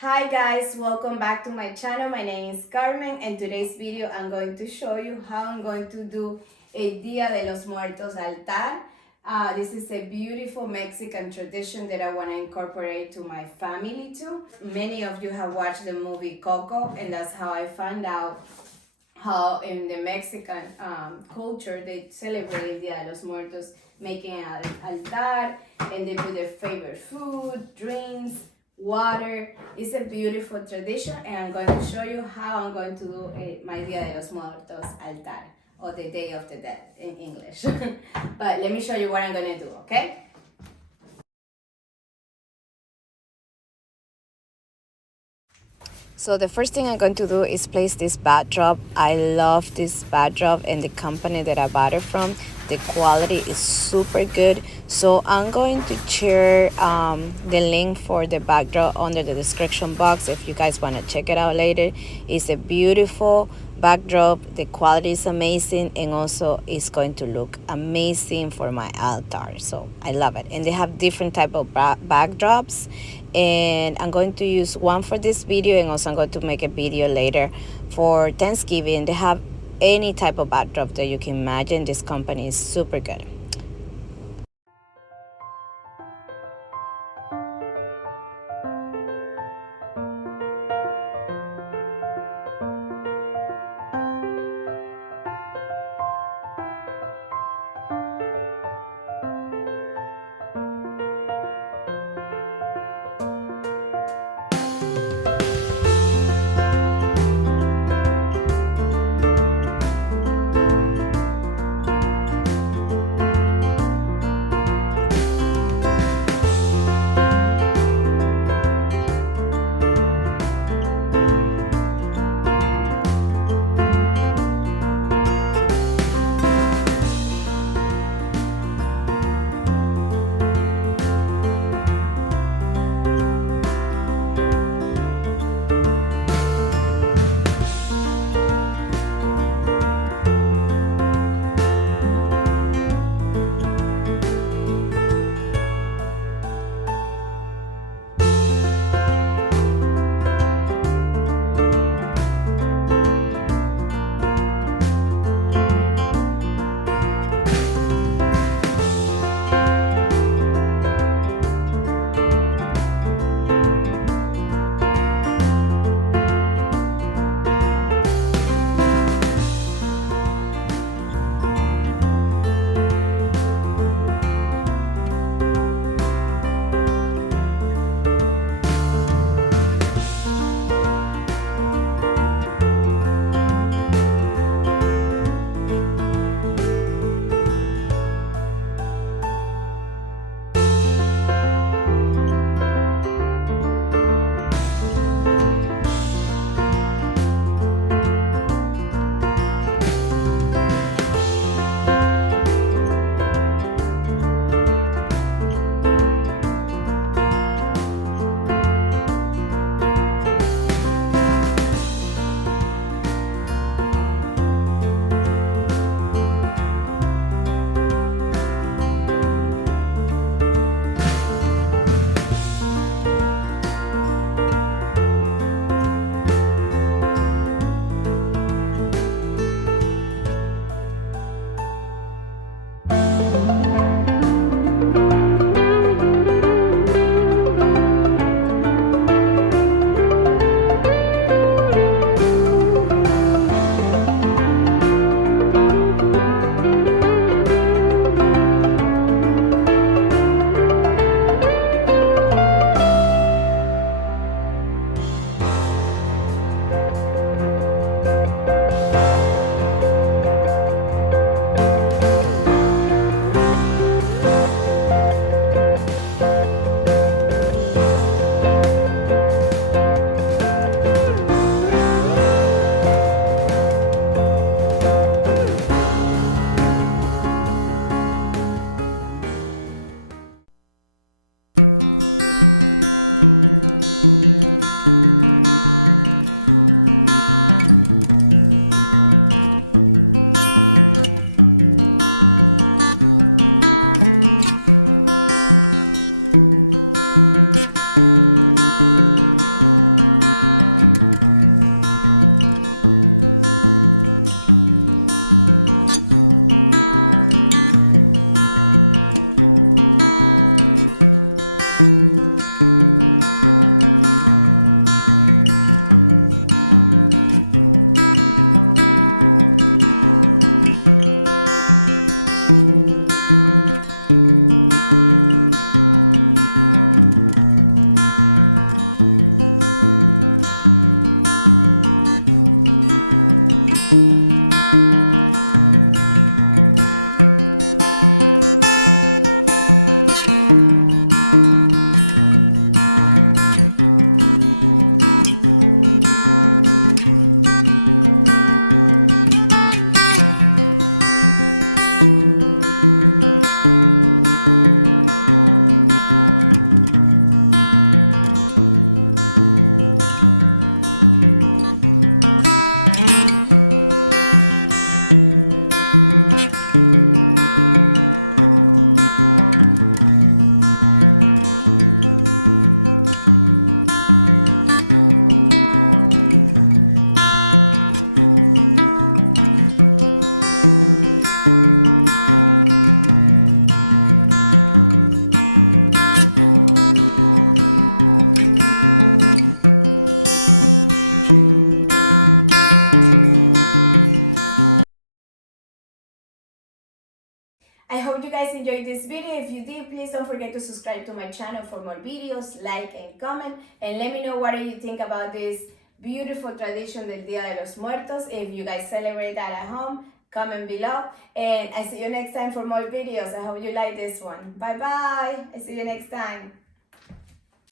Hi guys, welcome back to my channel. My name is Carmen and today's video I'm going to show you how I'm going to do a Dia de los Muertos altar. This is a beautiful Mexican tradition that I want to incorporate to my family too. Many of you have watched the movie Coco, and that's how I found out how in the Mexican culture they celebrate Dia de los Muertos, making an altar, and they put their favorite food, drinks, water. It's a beautiful tradition, and I'm going to show you how I'm going to do my Dia de los Muertos altar, or the Day of the Dead in English. But let me show you what I'm going to do, okay? So the first thing I'm going to do is place this backdrop. I love this backdrop and the company that I bought it from. The quality is super good. So I'm going to share the link for the backdrop under the description box if you guys want to check it out later. It's a beautiful backdrop. The quality is amazing, and also it's going to look amazing for my altar. So I love it. And they have different type of backdrops, and I'm going to use one for this video, and also I'm going to make a video later for Thanksgiving. They have any type of backdrop that you can imagine. This company is super good. I hope you guys enjoyed this video. If you did, please don't forget to subscribe to my channel for more videos, like and comment, and let me know what do you think about this beautiful tradition del Dia de los Muertos. If you guys celebrate that at home, comment below, and I see you next time for more videos. I hope you like this one. Bye bye. I see you next time.